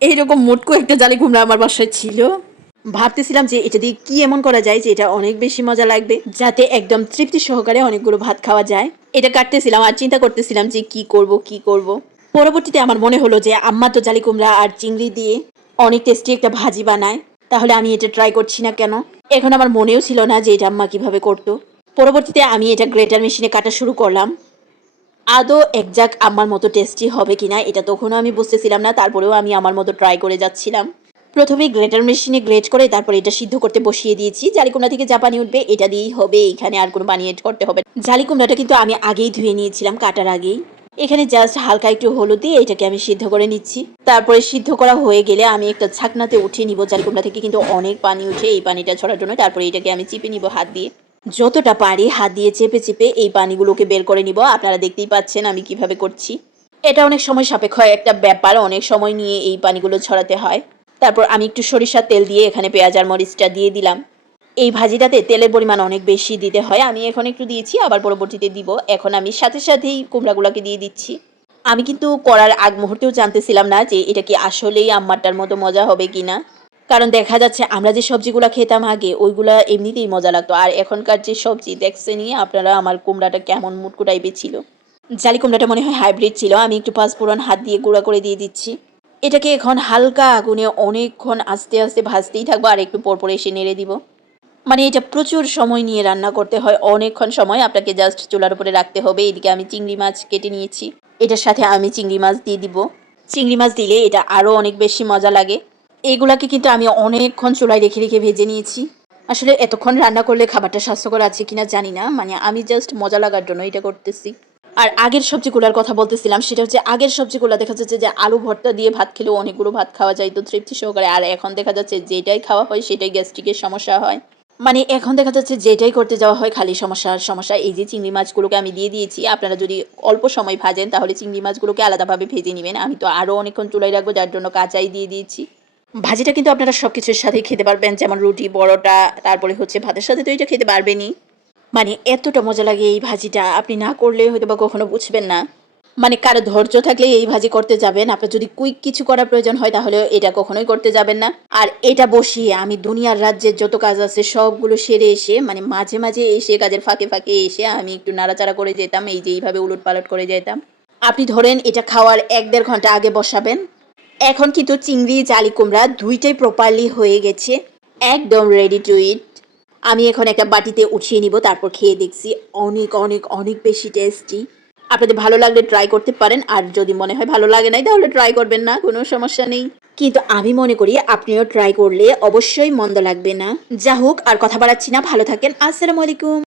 এইরকম মোটকো একটা জালি কুমড়া আমার বাসায় ছিল। ভাবতেছিলাম যে এটা দিয়ে কি এমন করা যায় যে এটা অনেক বেশি মজা লাগবে, যাতে একদম তৃপ্তি সহকারে অনেকগুলো ভাত খাওয়া যায়। এটা কাটতেছিলাম আর চিন্তা করতেছিলাম যে কি করব কি করব। পরবর্তীতে আমার মনে হলো যে আম্মা তো জালি কুমড়া আর চিংড়ি দিয়ে অনেক টেস্টি একটা ভাজি বানায়, তাহলে আমি এটা ট্রাই করছি না কেন? এখন আমার মনেও ছিল না যে এটা আম্মা কীভাবে করতো। পরবর্তীতে আমি এটা গ্রেটার মেশিনে কাটা শুরু করলাম। আদৌ একজাক আমার মতো টেস্টি হবে কিনা এটা তখনও আমি বুঝতেছিলাম না, তারপরেও আমি আমার মতো ট্রাই করে যাচ্ছিলাম। প্রথমে গ্রেটার মেশিনে গ্রেট করে তারপরে এটা সিদ্ধ করতে বসিয়ে দিয়েছি। জালিকুমড়া থেকে যা পানি উঠবে এটা দিয়েই হবে, এখানে আর কোনো বানিয়ে করতে হবে জালিকুমড়াটা কিন্তু আমি আগেই ধুয়ে নিয়েছিলাম কাটার আগেই। এখানে জাস্ট হালকা একটু হলুদ দিয়ে এটাকে আমি সিদ্ধ করে নিচ্ছি। তারপরে সিদ্ধ করা হয়ে গেলে আমি একটা ছাকনাতে উঠিয়ে নিব। জালিকুমড়া থেকে কিন্তু অনেক পানি উঠে এই পানিটা ছড়ার জন্য, তারপরে এটাকে আমি চিপে নিব হাত দিয়ে। যতটা পারি হাত দিয়ে চেপে চেপে এই পানিগুলোকে বের করে নিব। আপনারা দেখতেই পাচ্ছেন আমি কীভাবে করছি। এটা অনেক সময় সাপেক্ষ একটা ব্যাপার অনেক সময় নিয়ে এই পানিগুলো ছড়াতে হয়। তারপর আমি একটু সরিষার তেল দিয়ে এখানে পেঁয়াজ আর মরিচটা দিয়ে দিলাম। এই ভাজিটাতে তেলের পরিমাণ অনেক বেশি দিতে হয়। আমি এখন একটু দিয়েছি, আবার পরবর্তীতে দিব। এখন আমি সাথে সাথেই কুমড়াগুলোকে দিয়ে দিচ্ছি। আমি কিন্তু করার আগ মুহূর্তেও জানতেছিলাম না যে এটা কি আসলেই আম্মারটার মতো মজা হবে কি না কারণ দেখা যাচ্ছে আমরা যে সবজিগুলো খেতাম আগে, ওইগুলো এমনিতেই মজা লাগতো। আর এখনকার যে সবজি দেখছে নিয়ে আপনারা আমার কুমড়াটা কেমন মুটকু টাইপের ছিল। জালি কুমড়াটা মনে হয় হাইব্রিড ছিল, আমি একটু পাঁচফোড়ন হাত দিয়ে গুঁড়া করে দিয়ে দিচ্ছি। এটাকে এখন হালকা আগুনে অনেকক্ষণ আস্তে আস্তে ভাজতেই থাকব আর একটু পরপর এসে নেড়ে দিব। মানে এটা প্রচুর সময় নিয়ে রান্না করতে হয়, অনেকক্ষণ সময় আপনাকে জাস্ট চুলার উপরে রাখতে হবে। এদিকে আমি চিংড়ি মাছ কেটে নিয়েছি। এটার সাথে আমি চিংড়ি মাছ দিয়ে দিব। চিংড়ি মাছ দিলে এটা আরও অনেক বেশি মজা লাগে। এগুলাকে কিন্তু আমি অনেকক্ষণ চুলায় রেখে রেখে ভেজে নিয়েছি। আসলে এতক্ষণ রান্না করলে খাবারটা স্বাস্থ্যকর আছে কিনা জানি না মানে আমি জাস্ট মজা লাগার জন্য এটা করতেছি। আর আগের সবজিগুলোর কথা বলতেছিলাম, সেটা হচ্ছে আগের সবজিগুলো দেখা যাচ্ছে যে আলু ভর্তা দিয়ে ভাত খেলেও অনেকগুলো ভাত খাওয়া যায়, তো তৃপ্তি সহকারে। আর এখন দেখা যাচ্ছে যেটাই খাওয়া হয় সেটাই গ্যাস্ট্রিকের সমস্যা হয়। মানে এখন দেখা যাচ্ছে যেটাই করতে যাওয়া হয় খালি সমস্যা আর সমস্যা। এই যে চিংড়ি মাছগুলোকে আমি দিয়ে দিয়েছি, আপনারা যদি অল্প সময় ভাজেন তাহলে চিংড়ি মাছগুলোকে আলাদাভাবে ভেজে নেবেন। আমি তো আরও অনেকক্ষণ চুলাই রাখব, যার জন্য কাঁচাই দিয়ে দিয়েছি। ভাজিটা কিন্তু আপনারা সব কিছুর সাথেই খেতে পারবেন, যেমন রুটি বড়টা তারপরে হচ্ছে ভাতের সাথে তো এটা খেতে পারবেনই। মানে এতটা মজা লাগে এই ভাজিটা, আপনি না করলে হয়তো বা কখনো বুঝবেন না। মানে কারও ধৈর্য থাকলে এই ভাজি করতে যাবেন, আপনার যদি কুইক কিছু করার প্রয়োজন হয় তাহলে এটা কখনোই করতে যাবেন না। আর এটা বসিয়ে আমি দুনিয়ার রাজ্যের যত কাজ আছে সবগুলো সেরে এসে মানে মাঝে মাঝে এসে কাজের ফাঁকে ফাঁকে এসে আমি একটু নাড়াচাড়া করে যেতাম, এই যে এইভাবে উলট পালট করে যেতাম। আপনি ধরেন এটা খাওয়ার এক দেড় ঘণ্টা আগে বসাবেন এখন কিন্তু চিংড়ি, জালি কুমড়া দুইটাই প্রপারলি হয়ে গেছে। একদম রেডি টু ইট আমি এখন একটা বাটিতে উঠিয়ে নিব, তারপর খেয়ে দেখছি অনেক অনেক অনেক বেশি টেস্টি আপনাদের ভালো লাগলে ট্রাই করতে পারেন, আর যদি মনে হয় ভালো লাগে নাই, তাহলে ট্রাই করবেন না, কোনো সমস্যা নেই। কিন্তু আমি মনে করি আপনিও ট্রাই করলে অবশ্যই মন্দ লাগবে না। যা হোক আর কথা বাড়াচ্ছি না, ভালো থাকেন, আসসালামু আলাইকুম।